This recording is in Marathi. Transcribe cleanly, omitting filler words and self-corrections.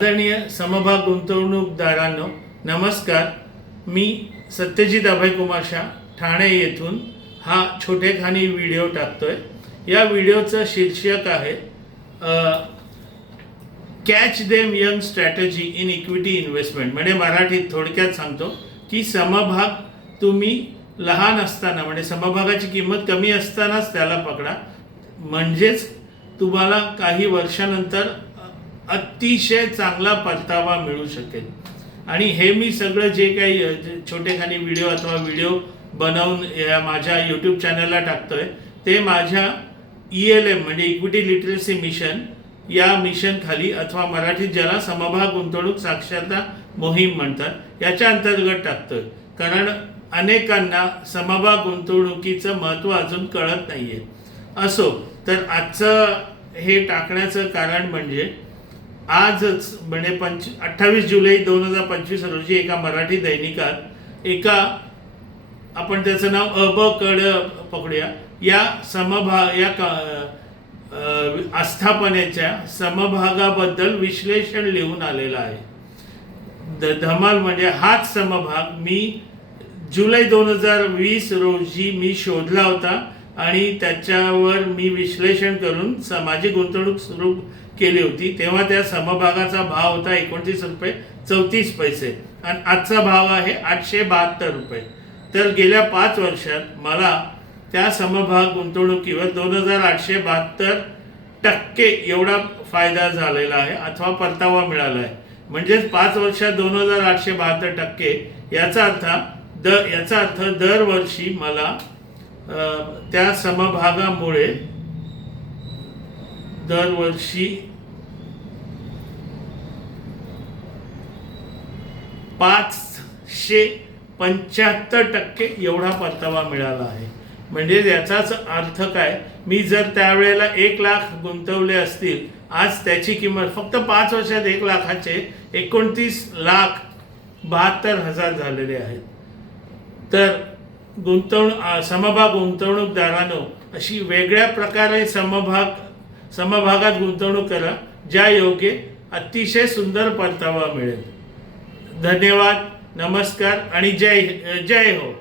आदरणीय समभाग गुंतवणूकदारांनो, नमस्कार. मी सत्यजित अभयकुमार शाह ठाणे येथून हा छोटेखानी व्हिडिओ टाकतोय. या व्हिडिओचं शीर्षक आहे catch them young strategy in equity investment. म्हणजे मराठीत थोडक्यात सांगतो की समभाग तुम्ही लहान असताना, म्हणजे समभागाची किंमत कमी असतानाच त्याला पकडा, म्हणजेच तुम्हाला काही वर्षानंतर अतिशय चांगला परतावा मिळू शकेल. आणि हे मी सगळं जे काही छोटेखानी व्हिडिओ अथवा व्हिडिओ बनवून या माझ्या यूट्यूब चॅनलला टाकतोय ते माझ्या ELM म्हणजे इक्विटी लिटरसी मिशन या मिशन खाली, अथवा मराठीत ज्याला समभाग गुंतवणूक साक्षरता मोहीम म्हणतात, याच्या अंतर्गत टाकतोय. कारण अनेकांना समभाग गुंतवणुकीचं महत्त्व अजून कळत नाहीये. असो तर आजचं हे टाकण्याचं कारण म्हणजे आजच म्हणजे 28 जुलै 2025 रोजी एका मराठी दैनिकात आपण त्याचं नाव अबकड पकडूया, या आस्थापनेच्या समभागाबद्दल विश्लेषण लिहून आलेलं आहे. धमाल म्हणजे हाच समभाग मी जुलै 2020 रोजी मी शोधला होता आणि त्याच्यावर मी विश्लेषण करून सामाजिक गुंतवणूक सुरू केली होती. तेव्हा त्या समभागाचा भाव होता 29 रुपये 34 पैसे आणि आजचा भाव आहे 872 रुपये. तर गेल्या 5 वर्षात मला त्या समभाग गुंतवणुकीवर 2872% एवढा फायदा झालेला आहे अथवा परतावा मिळाला आहे. म्हणजेच 5 वर्षात 2872%. याचा अर्थ दरवर्षी मला त्या समभागामुळे दरवर्षी 575% एवढा परतावा मिळाला आहे. म्हणजे याचाच अर्थ काय, मी जर त्यावेळेला 1 लाख गुंतवले असतील, आज त्याची किंमत फक्त 5 वर्षात 1 लाखाचे 29,72,000 झालेले आहेत. तर समभाग गुंतवणूकदारांनो, अशी वेगळ्या प्रकारे समभागात गुंतवणूक करा, ज्या योगे अतिशय सुंदर परतावा मिळेल. धन्यवाद, नमस्कार आणि जय हो.